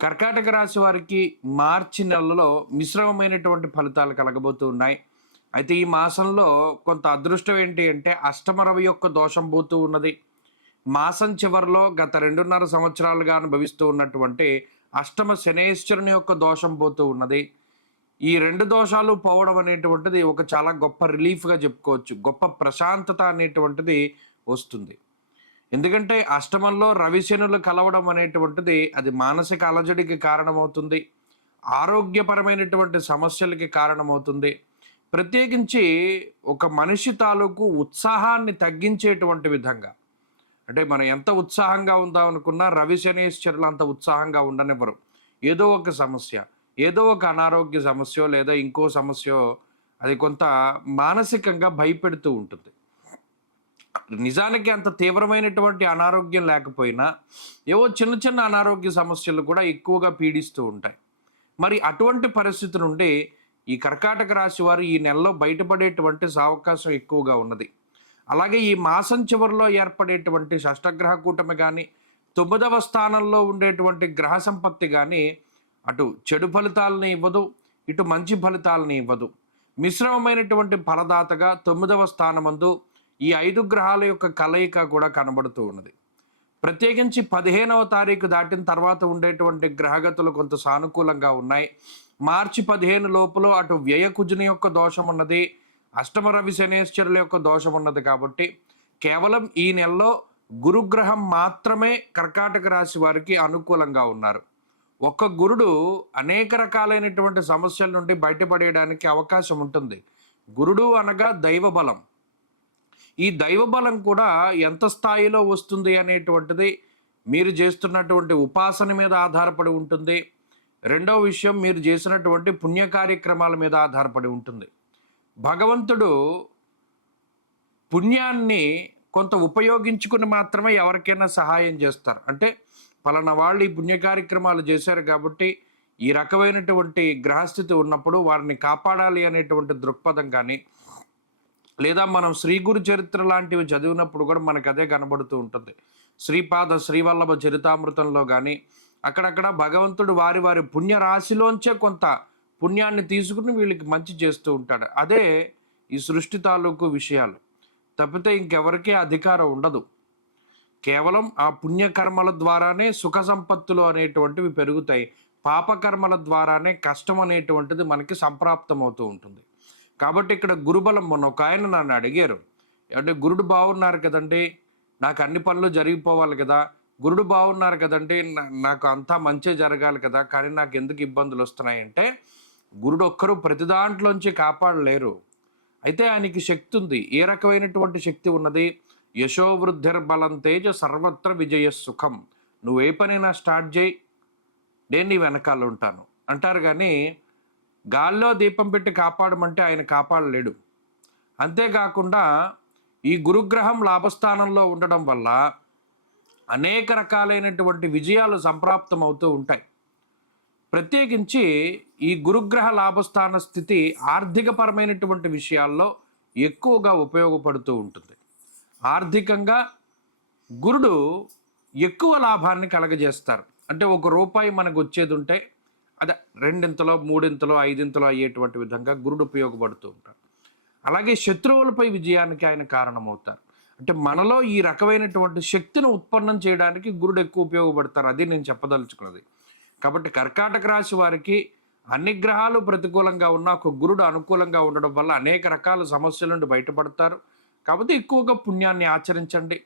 కర్కాటక రాశి వారికి మార్చి నెలలో మిశ్రమమైనటువంటి ఫలితాలు కలగబోతూ ఉన్నాయి. అయితే ఈ మాసంలో కొంత అదృష్టం ఏంటి అంటే అష్టమరవి యొక్క దోషం పోతూ ఉన్నది. మాసం చివరిలో గత రెండున్నర సంవత్సరాలుగా అనుభవిస్తూ ఉన్నటువంటి అష్టమ శనేశ్వరుని యొక్క దోషం పోతూ ఉన్నది. ఈ రెండు దోషాలు పోవడం అనేటువంటిది ఒక చాలా గొప్ప రిలీఫ్గా చెప్పుకోవచ్చు. గొప్ప ప్రశాంతత అనేటువంటిది వస్తుంది. ఎందుకంటే అష్టమంలో రవిశనులు కలవడం అనేటువంటిది అది మానసిక అలజడికి కారణమవుతుంది. ఆరోగ్యపరమైనటువంటి సమస్యలకి కారణమవుతుంది. ప్రత్యేకించి ఒక మనిషి తాలూకు ఉత్సాహాన్ని తగ్గించేటువంటి విధంగా. అంటే మనం ఎంత ఉత్సాహంగా ఉందాం అనుకున్నా రవి శనేశ్వరులు అంత ఉత్సాహంగా ఉండనివ్వరు. ఏదో ఒక సమస్య ఏదో ఒక అనారోగ్య సమస్య లేదా ఇంకో సమస్య అది కొంత మానసికంగా భయపెడుతూ ఉంటుంది. నిజానికి అంత తీవ్రమైనటువంటి అనారోగ్యం లేకపోయినా ఏవో చిన్న చిన్న అనారోగ్య సమస్యలు కూడా ఎక్కువగా పీడిస్తూ ఉంటాయి. మరి అటువంటి పరిస్థితి నుండి ఈ కర్కాటక రాశి వారు ఈ నెలలో బయటపడేటువంటి అవకాశం ఎక్కువగా ఉన్నది. అలాగే ఈ మాసం చివరిలో ఏర్పడేటువంటి షష్టగ్రహ కూటమి కానీ తొమ్మిదవ స్థానంలో ఉండేటువంటి గ్రహ సంపత్తి కానీ అటు చెడు ఫలితాలని ఇవ్వదు ఇటు మంచి ఫలితాలని ఇవ్వదు. మిశ్రమమైనటువంటి ఫలదాతగా తొమ్మిదవ స్థానమందు ఈ ఐదు గ్రహాల యొక్క కలయిక కూడా కనబడుతూ ఉన్నది. ప్రత్యేకించి పదిహేనవ తారీఖు దాటిన తర్వాత ఉండేటువంటి గ్రహగతులు కొంత సానుకూలంగా ఉన్నాయి. మార్చి పదిహేను లోపల అటు వ్యయ కుజుని యొక్క దోషం ఉన్నది. అష్టమ రవి శనేశ్వరుల యొక్క దోషం ఉన్నది కాబట్టి కేవలం ఈ నెలలో గురుగ్రహం మాత్రమే కర్కాటక రాశి వారికి అనుకూలంగా ఉన్నారు. ఒక్క గురుడు అనేక రకాలైనటువంటి సమస్యల నుండి బయటపడేయడానికి అవకాశం ఉంటుంది. గురుడు అనగా దైవ బలం ఈ దైవబలం కూడా ఎంత స్థాయిలో వస్తుంది అనేటువంటిది మీరు చేస్తున్నటువంటి ఉపాసన మీద ఆధారపడి ఉంటుంది. రెండవ విషయం మీరు చేసినటువంటి పుణ్య కార్యక్రమాల మీద ఆధారపడి ఉంటుంది. భగవంతుడు పుణ్యాన్ని కొంత ఉపయోగించుకుని మాత్రమే ఎవరికైనా సహాయం చేస్తారు. అంటే పలానా వాళ్ళు ఈ పుణ్య కార్యక్రమాలు చేశారు కాబట్టి ఈ రకమైనటువంటి గ్రహస్థితి ఉన్నప్పుడు వారిని కాపాడాలి అనేటువంటి దృక్పథం కానీ లేదా మనం శ్రీ గురు చరిత్ర లాంటివి చదివినప్పుడు కూడా మనకు అదే కనబడుతూ ఉంటుంది. శ్రీపాద శ్రీవల్లభ చరితామృతంలో కానీ అక్కడక్కడ భగవంతుడు వారి వారి పుణ్య రాశిలోంచే కొంత పుణ్యాన్ని తీసుకుని వీళ్ళకి మంచి చేస్తూ ఉంటాడు. అదే ఈ సృష్టి తాలూకు విషయాలు. తప్పితే ఇంకెవరికీ అధికారం ఉండదు. కేవలం ఆ పుణ్యకర్మల ద్వారానే సుఖ సంపత్తులు అనేటువంటివి పెరుగుతాయి. పాపకర్మల ద్వారానే కష్టం అనేటువంటిది మనకి సంప్రాప్తమవుతూ ఉంటుంది. కాబట్టి ఇక్కడ గురుబలం మొన్న ఒక ఆయన నన్ను అడిగారు. అంటే గురుడు బాగున్నారు కదండి నాకు అన్ని పనులు జరిగిపోవాలి కదా గురుడు బాగున్నారు కదండి నాకు అంతా మంచి జరగాలి కదా కానీ నాకు ఎందుకు ఇబ్బందులు వస్తున్నాయంటే గురుడు ఒక్కరు ప్రతి దాంట్లోంచి కాపాడలేరు. అయితే ఆయనకి శక్తి ఉంది. ఏ రకమైనటువంటి శక్తి ఉన్నది? యశోవృద్ధిర్బలం తేజ సర్వత్ర విజయ సుఖం. నువ్వు ఏ పనైనా స్టార్ట్ చేయి. నేను నీ వెనకాల ఉంటాను. అంటారు కానీ గాల్లో దీపం పెట్టి కాపాడమంటే ఆయన కాపాడలేడు. అంతేకాకుండా ఈ గురుగ్రహం లాభస్థానంలో ఉండడం వల్ల అనేక రకాలైనటువంటి విజయాలు సంప్రాప్తం అవుతూ ఉంటాయి. ప్రత్యేకించి ఈ గురుగ్రహ లాభస్థాన స్థితి ఆర్థికపరమైనటువంటి విషయాల్లో ఎక్కువగా ఉపయోగపడుతూ ఉంటుంది. ఆర్థికంగా గురుడు ఎక్కువ లాభాన్ని కలగజేస్తారు. అంటే ఒక రూపాయి మనకు వచ్చేది ఉంటే అదే రెండింతలో మూడింతలో ఐదింతలో అయ్యేటువంటి విధంగా గురుడు ఉపయోగపడుతూ ఉంటారు అలాగే శత్రువులపై విజయానికి ఆయన కారణమవుతారు. అంటే మనలో ఈ రకమైనటువంటి శక్తిని ఉత్పన్నం చేయడానికి గురుడు ఎక్కువ ఉపయోగపడతారు. అది నేను చెప్పదలుచుకున్నది. కాబట్టి కర్కాటక రాశి వారికి అన్ని గ్రహాలు ప్రతికూలంగా ఉన్న ఒక గురుడు అనుకూలంగా ఉండడం వల్ల అనేక రకాల సమస్యల నుండి బయటపడతారు. కాబట్టి ఎక్కువగా పుణ్యాన్ని ఆచరించండి.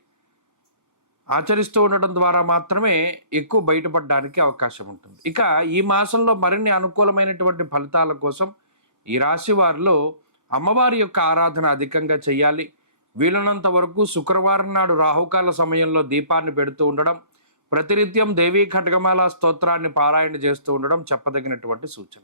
ఆచరిస్తూ ఉండడం ద్వారా మాత్రమే ఎక్కువ బయటపడడానికి అవకాశం ఉంటుంది. ఇక ఈ మాసంలో మరిన్ని అనుకూలమైనటువంటి ఫలితాల కోసం ఈ రాశి వారిలో అమ్మవారి యొక్క ఆరాధన అధికంగా చేయాలి. వీలైనంత వరకు శుక్రవారం నాడు రాహుకాల సమయంలో దీపాన్ని పెడుతూ ఉండడం ప్రతినిత్యం దేవీ ఖడ్గమాల స్తోత్రాన్ని పారాయణ చేస్తూ ఉండడం చెప్పదగినటువంటి సూచన.